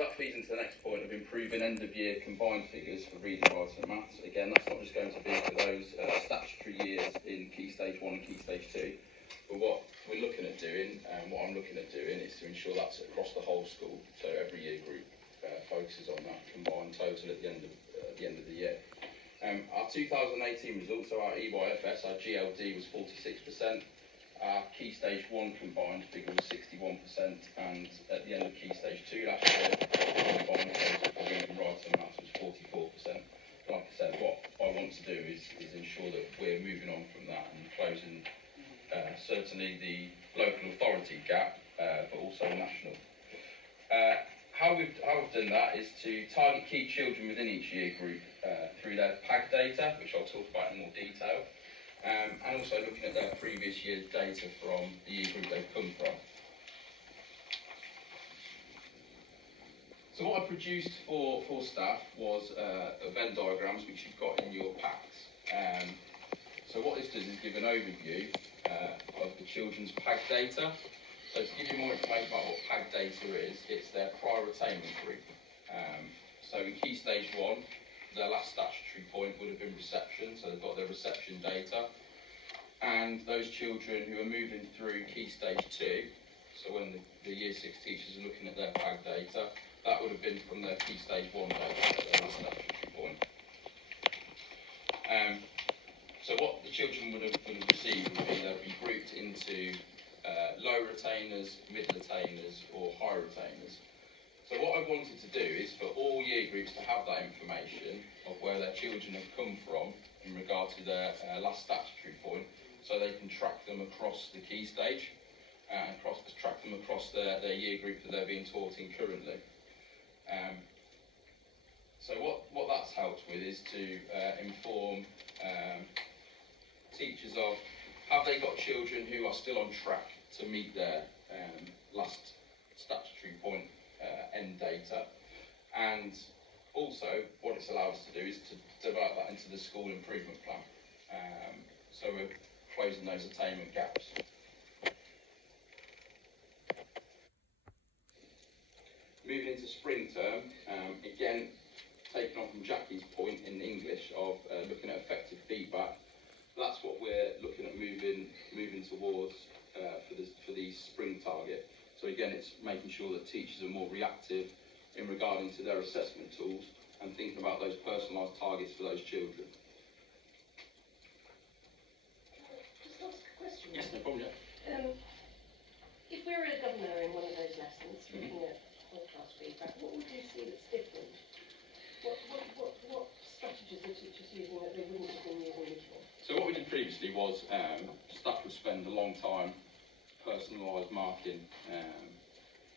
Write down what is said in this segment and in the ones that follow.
So that feeds into the next point of improving end-of-year combined figures for reading, writing and maths. Again, that's not just going to be for those statutory years in Key Stage 1 and Key Stage 2, but what we're looking at doing, and what I'm looking at doing, is to ensure that's across the whole school, so every year group focuses on that combined total at the end of the year. Our 2018 results, so our EYFS, our GLD was 46%. Our Key Stage 1 combined figure was 61%, and at the end of Key Stage 2 last year, the combined total for reading, writing and maths was 44%. Like I said, what I want to do is ensure that we're moving on from that and closing certainly the local authority gap, but also national. How we've done that is to target key children within each year group through their PAG data, which I'll talk about in more detail. And also looking at their previous year's data from the year group they've come from. So what I produced for staff was Venn diagrams, which you've got in your packs. So what this does is give an overview of the children's PAG data. So to give you more information about what PAG data is, it's their prior attainment group. So in Key Stage 1, their last statutory point would have been reception, so they've got their reception data. And those children who are moving through Key Stage 2, so when the Year 6 teachers are looking at their PAG data, that would have been from their Key Stage 1 data, so their last statutory point. So what the children would have received would be they'd be grouped into low retainers, middle attainers, or high retainers. So what I wanted to do is for all year groups to have that information of where their children have come from in regard to their last statutory point, so they can track them across the key stage and track them across their year group that they're being taught in currently. So what that's helped with is to inform teachers of, have they got children who are still on track to meet their last statutory point end data, and also what it's allowed us to do is to develop that into the school improvement plan. So we're closing those attainment gaps. Moving into spring term, again, taking on from Jackie's point in English of looking at effective feedback, that's what we're looking at moving towards for the spring target. So again, it's making sure that teachers are more reactive in regarding to their assessment tools and thinking about those personalised targets for those children. Just ask a question. Yes, no problem. Yeah. If we were a governor in one of those lessons, looking at whole class feedback, what would you see that's different? What strategies are teachers using that they wouldn't have been using before? So what we did previously was staff would spend a long time personalised marking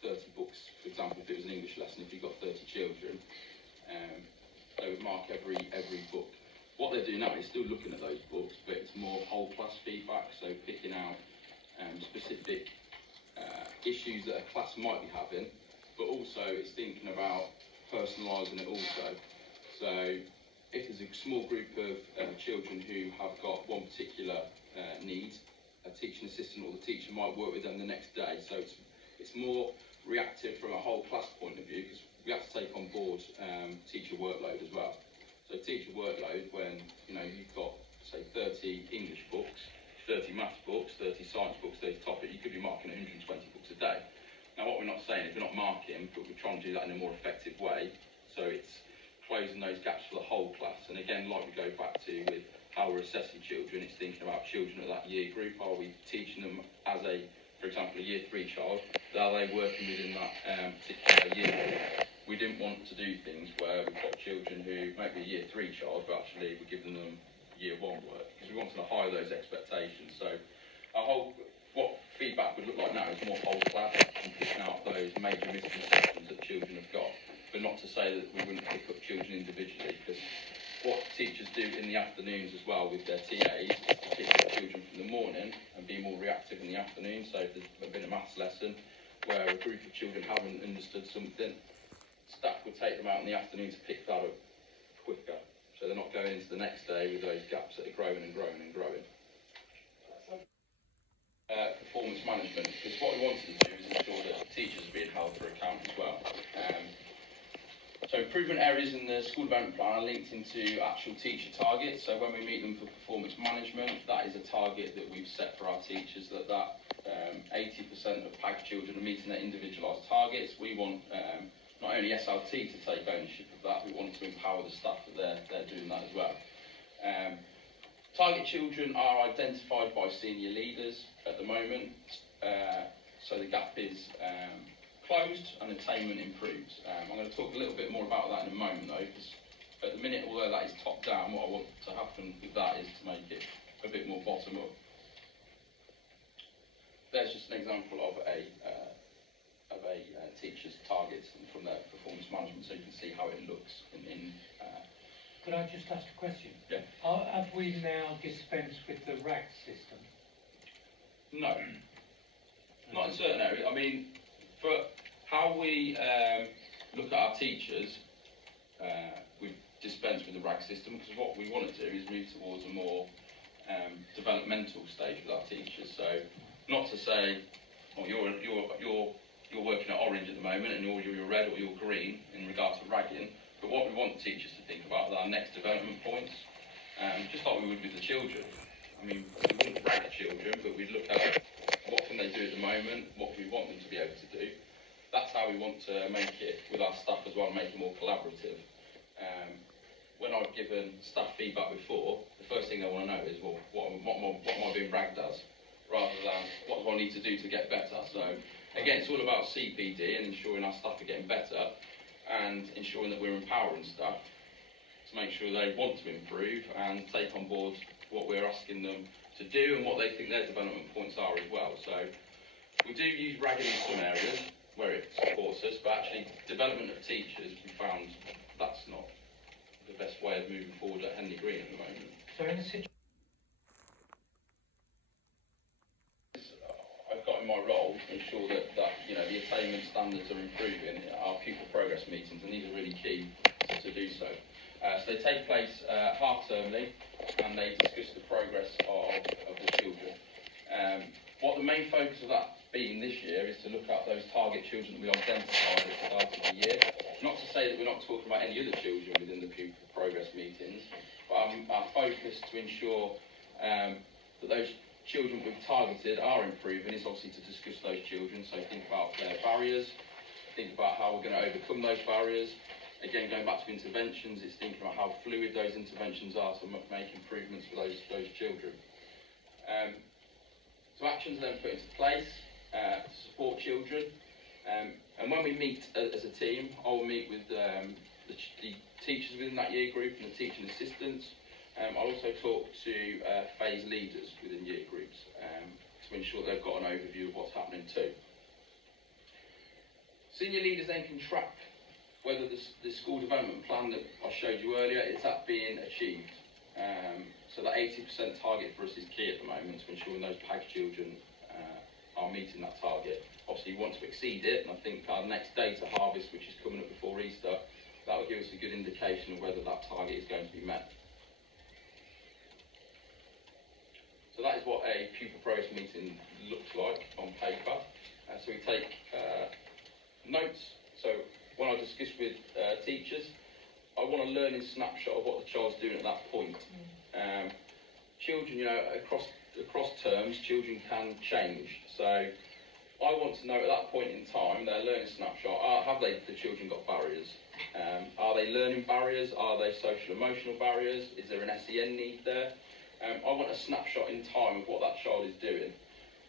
30 books, for example, if it was an English lesson, if you've got 30 children, they would mark every book. What they're doing now is still looking at those books, but it's more whole class feedback, so picking out specific issues that a class might be having, but also it's thinking about personalising it also. So if there's a small group of children who have got one particular need, a teaching assistant or the teacher might work with them the next day. So it's more reactive from a whole class point of view, because we have to take on board teacher workload as well. So teacher workload, when you've got say 30 English books, 30 maths books, 30 science books, 30 topic, you could be marking 120 books a day. Now what we're not saying is we're not marking, but we're trying to do that in a more effective way. So it's closing those gaps for the whole class. And again, like we go back to with how we're assessing children, it's thinking about children of that year group. Are we teaching them as for example, a year 3 child? Are they working within that particular year group? We didn't want to do things where we've got children who might be a year 3 child, but actually we're giving them year 1 work, because we wanted to higher those expectations. So what feedback would look like now is more whole class and picking out those major misconceptions that children have got, but not to say that we wouldn't pick up children individually, because what teachers do in the afternoons as well with their TAs is to pick up children from the morning and be more reactive in the afternoon. So if there's been a maths lesson where a group of children haven't understood something, staff would take them out in the afternoon to pick that up quicker, so they're not going into the next day with those gaps that are growing and growing and growing. Performance management, because what we wanted to do is ensure that teachers are being held for account as well. improvement areas in the school development plan are linked into actual teacher targets. So when we meet them for performance management, that is a target that we've set for our teachers, that 80% of PAG children are meeting their individualised targets. We want not only SLT to take ownership of that, we want to empower the staff that they're doing that as well. Target children are identified by senior leaders at the moment, so the gap is closed and attainment improves. I'm going to talk a little bit more about that in a moment though, because at the minute, although that is top down, what I want to happen with that is to make it a bit more bottom up. There's just an example of a teacher's targets from their performance management, so you can see how it looks in Could I just ask a question? Yeah. Have we now dispensed with the RAG system? No, not in certain areas. I mean, for how we look at our teachers, we've dispensed with the RAG system, because what we want to do is move towards a more developmental stage with our teachers. So, not to say, oh, you're working at orange at the moment, and you're red or you're green in regard to ragging. But what we want teachers to think about are our next development points, just like we would with the children. I mean, we wouldn't rag the children, but we'd look at what can they do at the moment, what do we want them to be able to do. That's how we want to make it with our staff as well, make it more collaborative. When I've given staff feedback before, the first thing they want to know is, well, what am I being ragged as, rather than what do I need to do to get better. So again, it's all about CPD and ensuring our staff are getting better, and ensuring that we're empowering staff to make sure they want to improve and take on board what we're asking them to do and what they think their development points are as well. So we do use ragging in some areas where it supports us, but actually development of teachers, we found that's not the best way of moving forward at Henley Green at the moment. So in a situation I've got in my role to ensure that you know, the attainment standards are improving at our pupil progress meetings, and these are really key to do so. So they take place half-termly, and they discuss the progress of the children. What the main focus of that being this year is to look at those target children that we identified at the start of the year. Not to say that we're not talking about any other children within the pupil progress meetings, but our focus to ensure that those children we've targeted are improving is obviously to discuss those children. So think about their barriers, think about how we're going to overcome those barriers. Again, going back to interventions, it's thinking about how fluid those interventions are to make improvements for those children. So actions are then put into place to support children. And when we meet as a team, I will meet with the teachers within that year group and the teaching assistants. I'll also talk to phase leaders within year groups to ensure they've got an overview of what's happening too. Senior leaders then can track whether the school development plan that I showed you earlier is that being achieved. So that 80% target for us is key at the moment to ensuring those PAG children are meeting that target. Obviously, you want to exceed it, and I think our next data harvest, which is coming up before Easter, that will give us a good indication of whether that target is going to be met. So that is what a pupil progress meeting looks like on paper. So we take notes. So when I discuss with teachers, I want a learning snapshot of what the child's doing at that point. Children, you know, across terms, children can change. So I want to know at that point in time, their learning snapshot, have the children got barriers? Are they learning barriers? Are they social emotional barriers? Is there an SEN need there? I want a snapshot in time of what that child is doing.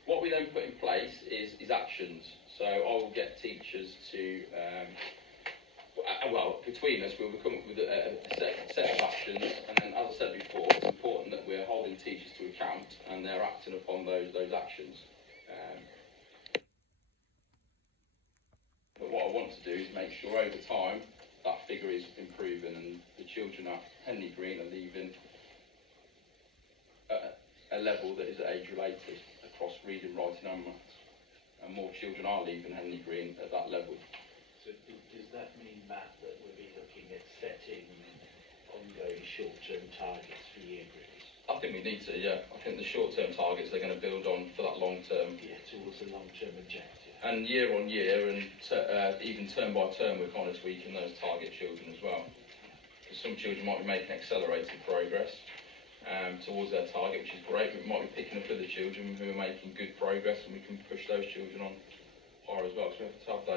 What we then put in place is actions. So I will get teachers to, between us, we'll come up with a set of actions. And then, as I said before, it's important that we're holding teachers to account and they're acting upon those actions. But what I want to do is make sure over time that figure is improving and the children at Henley Green are leaving a level that is age-related across reading, writing and maths. And more children are leaving Henley Green at that level. So does that mean, Matt, that we'll be looking at setting ongoing short-term targets for year groups? I think we need to, yeah. I think the short-term targets they're going to build on for that long-term. Yeah, towards the long-term objective. And year on year, and even term by term, we're kind of tweaking those target children as well. Because some children might be making accelerated progress towards their target, which is great. We might be picking up other children who are making good progress, and we can push those children on higher as well. So we have to have